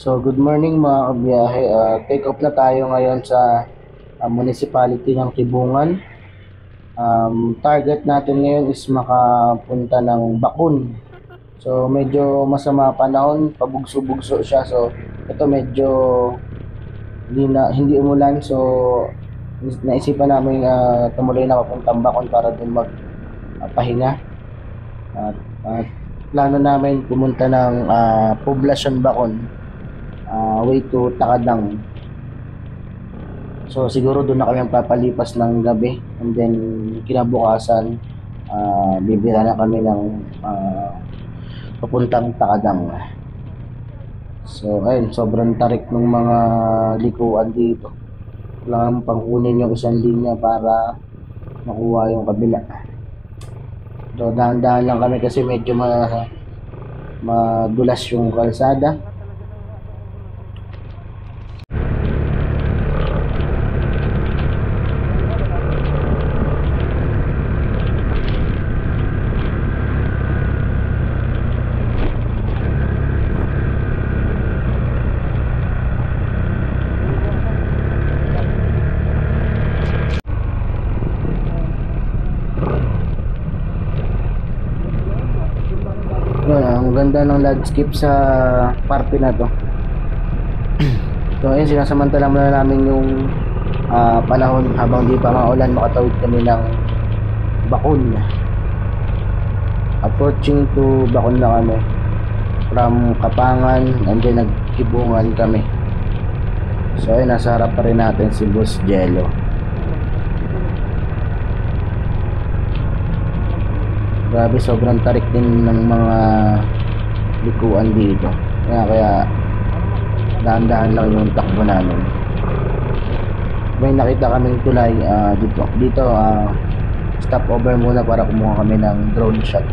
So, good morning mga kabiyahe. Take off na tayo ngayon sa municipality ng Kibungan. Target natin ngayon is makapunta ng Bakun. So, medyo masama panahon, pabugso-bugso siya. So, ito medyo hindi umulan. So, naisipan namin tumuloy na papuntang Bakun para dun magpahinga. At plano namin pumunta ng Poblacion Bakun. Way to Takadang. So siguro doon na kami papalipas ng gabi, and then kinabukasan bibira na kami ng papuntang Takadang. So ayun, sobrang tarik ng mga likuan dito. Kailangan pangkunin yung isang linya para makuha yung kabila. So dahan-dahan lang kami kasi medyo madulas yung kalsada. Ang ganda ng landscape sa parte na to. So ayun, sinasamantala muna namin yung panahon habang di pa maulan, makatawid kami ng Bakun. Approaching to Bakun na kami from Kapangan, and then nagkibungan kami. So ayun, nasa harap pa rin natin si Boss Jello. Grabe, sobrang tarik din ng mga likuan dito. Kaya dahan-dahan lang yung takbo namin. May nakita kaming tulay dito. Stop over muna para kumuha kami ng drone shot.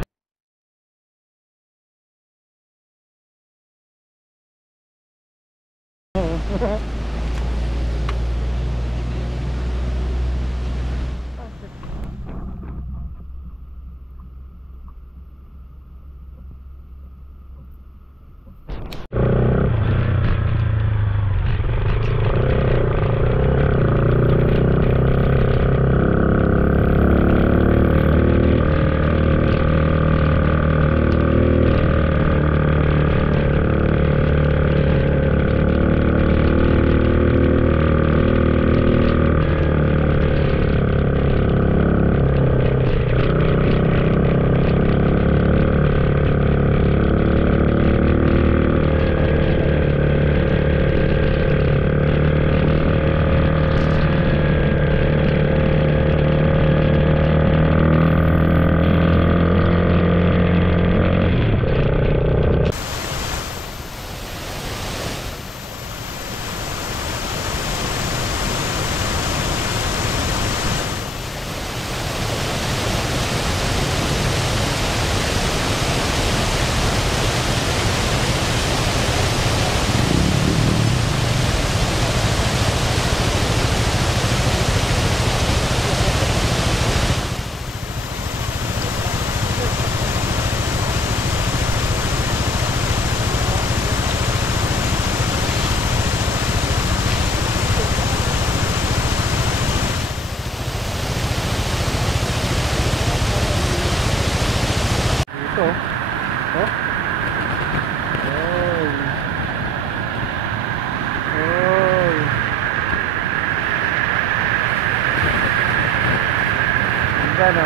Ano?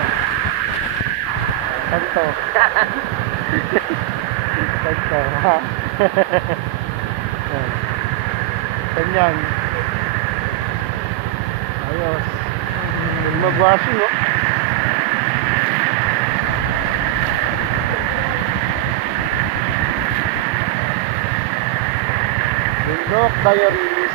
Kanto. Kanto, ha? Ganyan. Ayos. Mag-washing, oh. Bundok Diaries.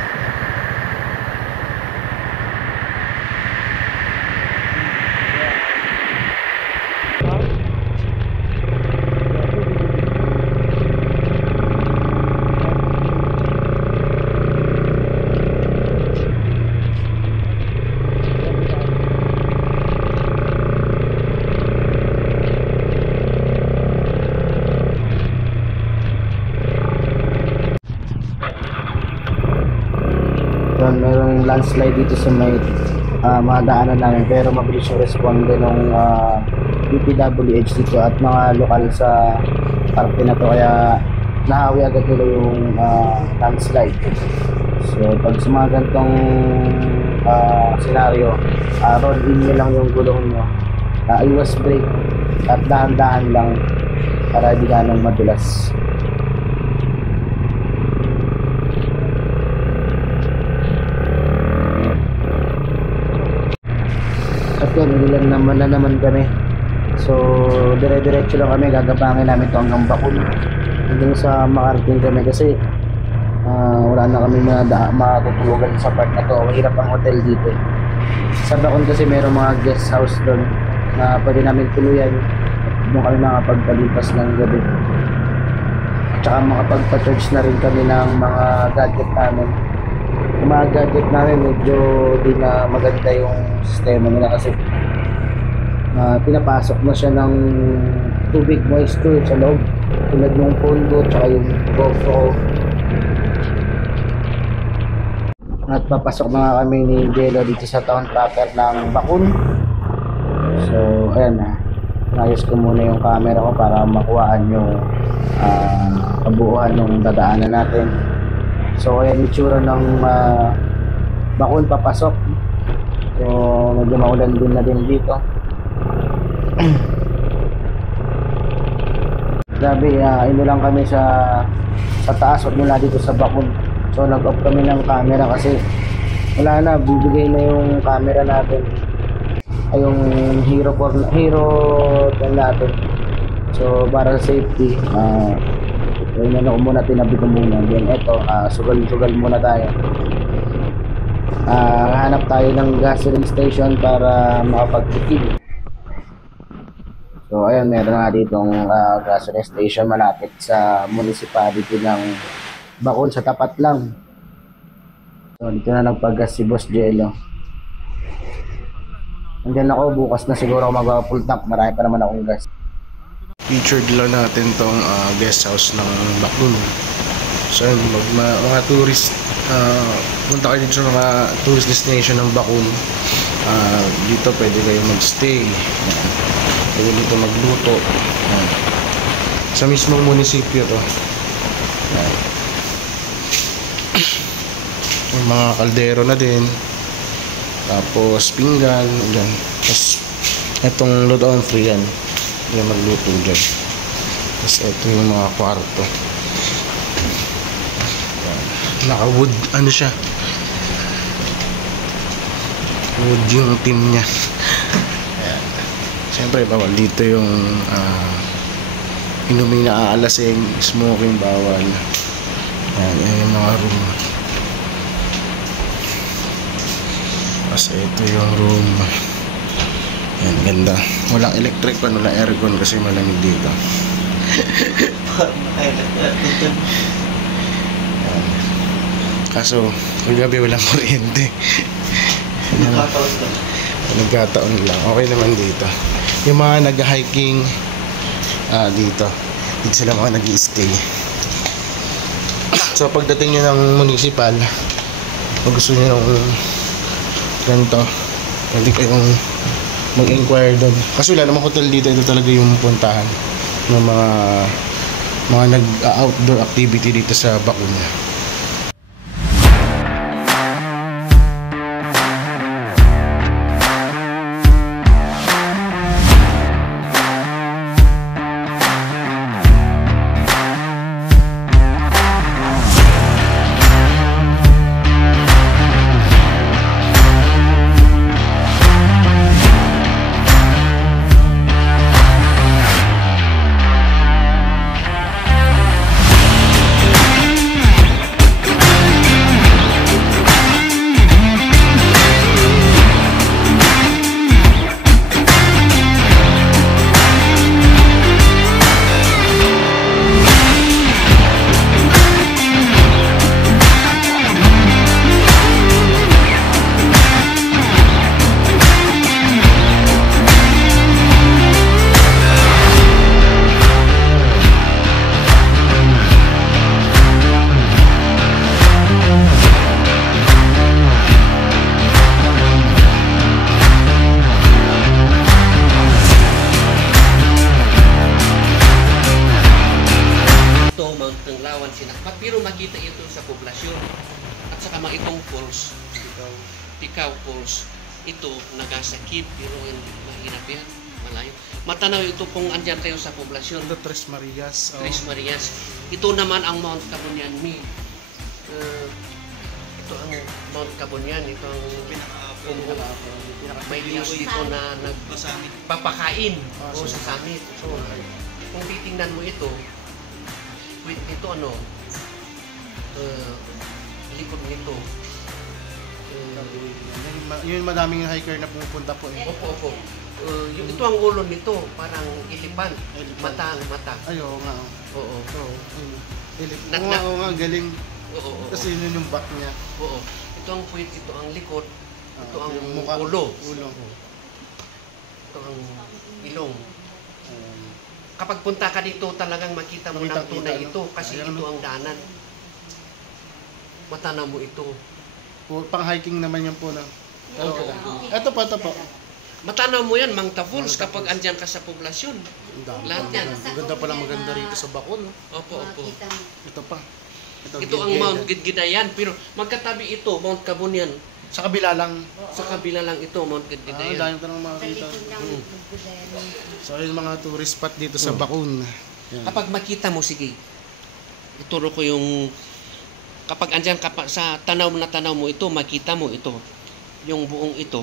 Yun, merong landslide dito sa may mga daanan namin, pero mabilis yung responde ng DPWH dito at mga lokal sa parte na to, kaya nahawi agad nila yung landslide. So pag sa mga ganitong senaryo, roll in nyo lang yung gulong nyo, iwas brake at dahan-dahan lang para di ganong madulas. At yun, ilan naman na naman kami. So dire-diretso lang kami, gagabangin namin to hanggang Bakun, hanggang sa makarating kami kasi wala na kami matutulugan sa part na to. Mahirap ang hotel dito. Sa Bakun kasi mayroong mga guest house doon na pwede namin tuluyan. Doon kami makapagpalipas ng gabi. At saka makapagpa-charge na rin kami ng mga gadget namin. Yung mga gadget namin medyo di na maganda yung sistema nila kasi pinapasok na siya ng tubig moisture sa loob, tulad ng phone ko tsaka yung GoPro. At papasok na nga kami ni Jello dito sa town proper ng Bakun. So ayan na, nayos ko muna yung camera ko para makuhaan yung kabuuan ng dadaanan natin. So ayan itsura ng Bakun papasok. So medyo maulan din na din dito. Grabe, ino lang kami sa taas, wag mula dito sa Bakun. So nag-off kami ng camera kasi wala na, bibigay na yung camera natin ay yung Hero natin. So para sa safety, yun na ko muna, tinabi ko muna. Then eto, sugal-sugal muna tayo. Hanap tayo ng gasoline station para makapagtipid. So ayun, meron nga ditong gasoline station malapit sa municipality ng Bakun, sa tapat lang. So dito na nagpagas si Boss Jello. Andyan ako, bukas na siguro ako mag-full tank, marami pa naman akong gas. Featured lang natin tong guest house ng Bakun. So mga tourist, punta kayo dito sa mga tourist destination ng Bakun. Dito pwede kayo magstay, pwede dito magluto. Sa mismong munisipyo to. Yung mga kaldero na din, tapos pinggan dyan. Tapos itong load on free yan, yung magluto dyan. Tapos ito yung mga kwarto, naka wood, ano siya, wood yung team nya. Ayan. Siyempre bawal dito yung inuming na aalasing, smoking bawal. Ayan, yan yung mga room. Tapos ito yung room. Ayan, ganda. Walang electric pan, walang aircon kasi malamig dito. Ayan. Kaso gabi walang kuryente. Nagkataon lang. Okay naman dito. Yung mga nag-hiking dito sila mga nag-i-stay. So pagdating nyo ng municipal, kung gusto nyo ng ganito, pwede kayong mag-inquire doon. Kasi wala namang hotel dito. Ito talaga yung puntahan ng mga nag-outdoor activity dito sa Bakun. saka mga itong falls, Pikaw Falls, ito nagasakit pero hindi mahirap yan, malayo. Matanaw ito kung andyan kayo sa poblasyon. Ito, Tres Marias. Tres Marias. Ito naman ang Mount Cabunian Mi. Ito ang Mount Cabunian, ito ang may news dito na nagpapakain o sa summit. So, kung titingnan mo ito, likod nito. Yun madaming hiker na pumupunta po eh. Opo. Ito ang ulo nito, parang elephant. Mata. Ay, oo nga. Oo. Oo nga, galing. Oo. Kasi yun yung back niya. Oo. Ito ang puwit, ito ang likod, ito ang yung mukha. ulo. Ulo. Ito ang ilong. Kapag punta ka dito, talagang makita mo ng tunay ito kasi ito ang daanan. Matanaw mo ito. Pang hiking naman yan po na. Oo. Ito po. Matanaw mo yan, Mangta Falls, kapag andyan ka sa poblasyon. Lahat yan. Maganda rito sa Bacol. Opo. Ito pa. Ito ang Mount Gidgidayan, pero magkatabi ito, Mount Cabunian. Sa kabila lang. Sa kabila lang ito, Mount Gidgidayan. Dahil ko nang makakita. So, yung mga tourist spot dito sa Bacol. Yan. Kapag makita mo, sige, ituro ko yung, kapag andyan ka sa tanaw mo ito, makita mo ito, yung buong ito,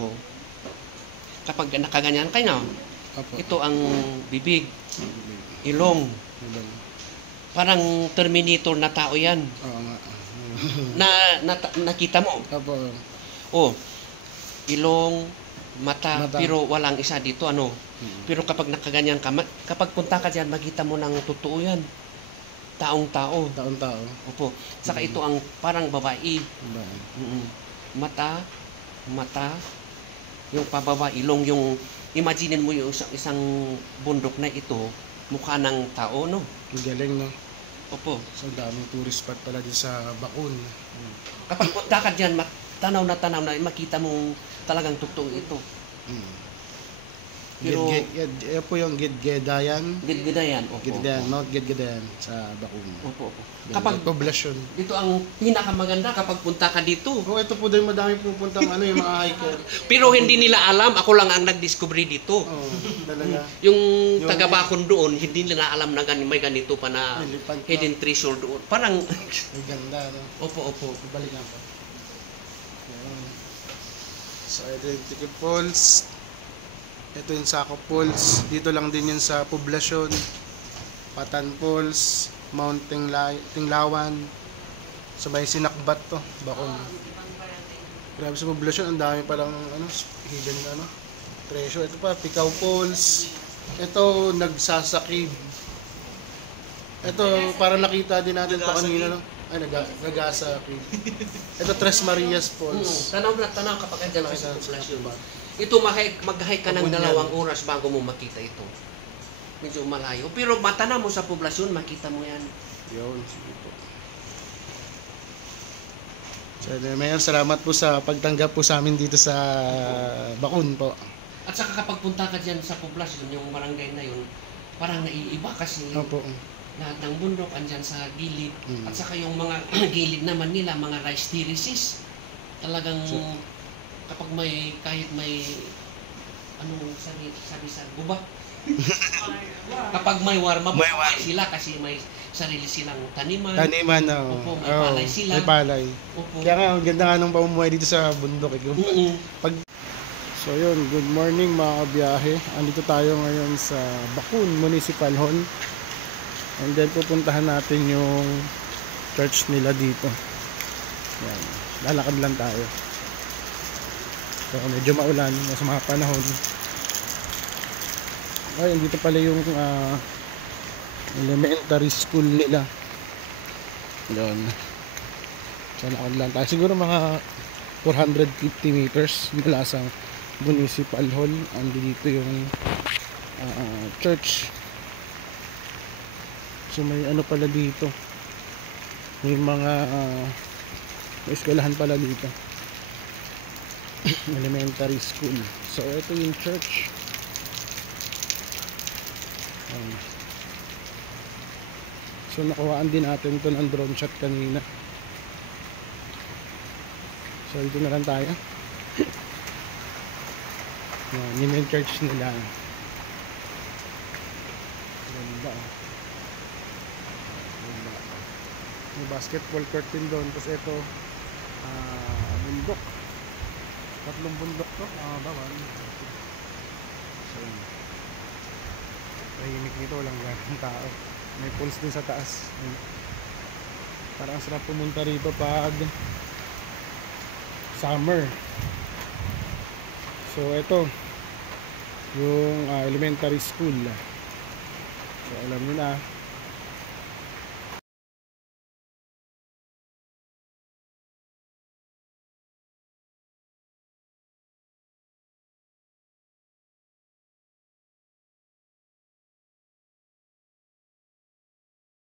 kapag nakaganyan ka na, Apo. ito ang bibig, ilong, parang Terminator na tao yan, Oo nga. nakita mo. Apo. Oh, ilong, mata, Mata. pero walang isa dito, Pero kapag nakaganyan ka, kapag punta ka dyan, makita mo ng totoo yan. Taong-tao. Taon-tao. Opo. Saka ito ang parang babae. Ba? Mata, yung pababa, ilong, yung, imagine mo yung isang bundok na ito, mukha ng tao, no? Galing, no? Opo. So, daming tourist spot pala dito sa Bacol. Kapag punta ka dyan, tanaw na, makita mong talagang totoo ito. Pero, Yan po yung Gidgedayan. Gidgidayan, opo. Gidgedayan, Mount Gidgedayan sa Bacol. Opo. Kapag Kapag, poblasyon. dito ang pinakamaganda kapag punta ka dito. Oh, ito po din madami pupuntang yung mga hiker. Pero hindi nila alam, ako lang ang nag-discover dito. Oh, talaga. Yung taga-Bakon doon, hindi nila alam na may ganito pa na Elephant pa. hidden treasure doon. Parang, May ganda, no? opo. Balikan ko. Ayan. So, ito yung Tikip Falls. Ito yung Sako Falls. Dito lang din yun sa poblasyon. Patan Falls. Mount Tinglawan. Sa may Sinakbat to. Bacol. Grabe sa poblasyon. Ang dami palang hidden treasure. Ito pa, Pikaw Falls. Ito, Nagsasakib. Ito, para nakita din natin ito kanina, no? Ay, Nagasakib. Ito, Tres Marias Falls. Tanaw kapag andyan ka sa populasyon. Ito, mag-hike ka ng Kabunyan. 2 oras bago mo makita ito. Medyo malayo. Pero matanaw mo sa poblasyon, makita mo yan. Yun, sige po. So, Mayor, salamat po sa pagtanggap po sa amin dito sa Bacol po. At saka kapag punta ka dyan sa poblasyon, yung barangay na yun, parang naiiba kasi Opo. lahat ng bundok andyan sa gilid. Mm. At saka yung mga gilid naman nila, mga rice terraces. Talagang kapag kahit may sabi sa guba. Kapag may warma, buhay sila kasi may sarili silang taniman. Taniman, Opo, may palay sila. May palay. Opo. Kaya nga, ang ganda nga nung pamumuhay dito sa bundok. So yun, good morning mga kabiyahe. Andito tayo ngayon sa Bacol Municipal Hall. And then pupuntahan natin yung church nila dito. Yan. Lalakad lang tayo. So medyo maulan sa mga panahon. Ayun, dito pala yung elementary school nila. Yan. So lakad lang tayo. Siguro mga 450 meters mula sa Municipal Hall. Andito yung church. So may pala dito. May mga may eskwelahan pala dito. Elementary school. So ito yung church. So nakuhaan din natin ito ng drone shot kanina. So dito na lang tayo. Yan, yun yung church nila. Ganda oh. Ganda. May basketball court din doon. Tapos ito, bundok. 3 bundok to. Bawal. So, tahimik nito, walang ganang tao. May pools din sa taas. Parang sarap pumunta rito pag summer. So ito yung elementary school. So alam niyo na